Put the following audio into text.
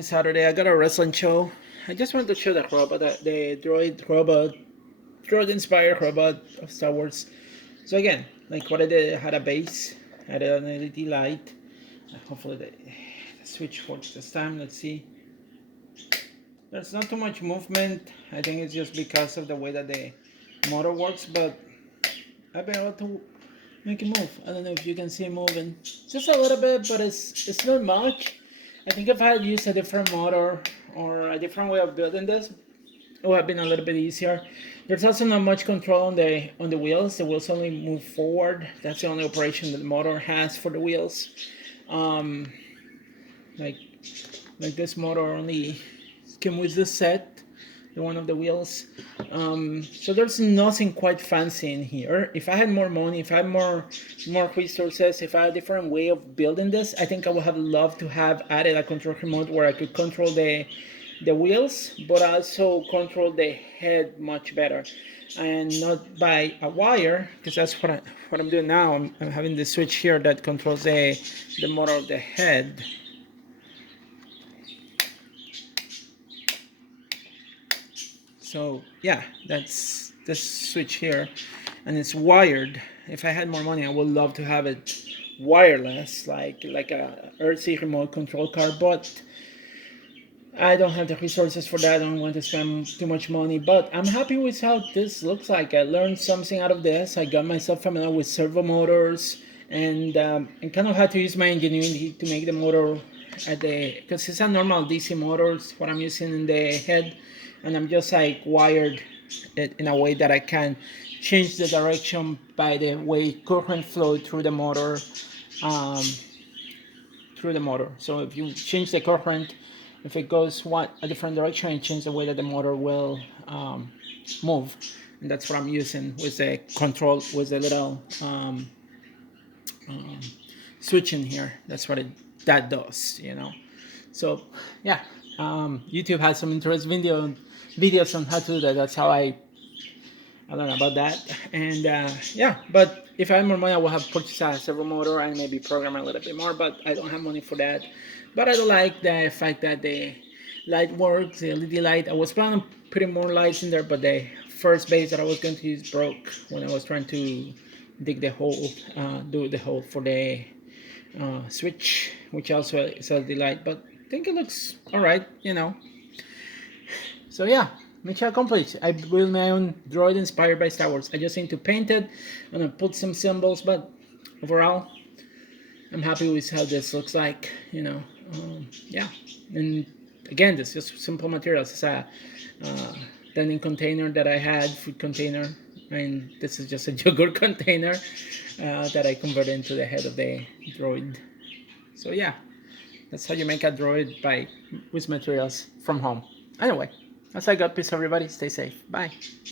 Saturday, I got a wrestling show. I just wanted to show the robot, the droid robot, droid inspired robot of Star Wars. So again, like what I did, I had a base, had an LED light. Hopefully the switch works this time. Let's see. There's not too much movement. I think it's just because of the way that the motor works, but I've been able to make it move. I don't know if you can see it moving. Just a little bit, but it's not much. I think if I had used a different motor or a different way of building this, it would have been a little bit easier. There's also not much control on the wheels. The wheels only move forward. That's the only operation that the motor has for the wheels. Um, like this motor only came with this set, the one of the wheels. So there's nothing quite fancy in here. If I had more money, if I had more resources, if I had a different way of building this, I think I would have loved to have added a control remote where I could control the wheels, but also control the head much better, and not by a wire, because that's what I'm doing now. I'm having the switch here that controls the motor of the head. So yeah, that's this switch here, and it's wired. If I had more money, I would love to have it wireless, like a earthy remote control car, but I don't have the resources for that. I don't want to spend too much money, but I'm happy with how this looks like. I learned something out of this. I got myself familiar with servo motors and kind of had to use my ingenuity to make the motor at the, because it's a normal DC motor, what I'm using in the head, and I'm just like wired it in a way that I can change the direction by the way current flow through the motor. Um, Through the motor. So if you change the current, if it goes a different direction, and change the way that the motor will move. And that's what I'm using with the control, with the little um, switch in here. That's what that does. So yeah, YouTube has some interesting videos on how to do that. That's how I don't know about that. And yeah, but if I had more money, I would have purchased a servo motor and maybe program a little bit more, but I don't have money for that. But I do like the fact that the light works, the LED light. I was planning on putting more lights in there, but the first base that I was going to use broke when I was trying to dig the hole, do the hole for the switch, which also is LED light. But I think it looks alright. So yeah, mission accomplished. I built my own droid inspired by Star Wars. I just need to paint it and I put some symbols, but overall, I'm happy with how this looks like. Yeah, and again, this is just simple materials. It's a dining container that I had, food container, and this is just a yogurt container that I converted into the head of the droid. So yeah, that's how you make a droid with materials from home. Anyway, that's all I got. Peace, everybody. Stay safe. Bye.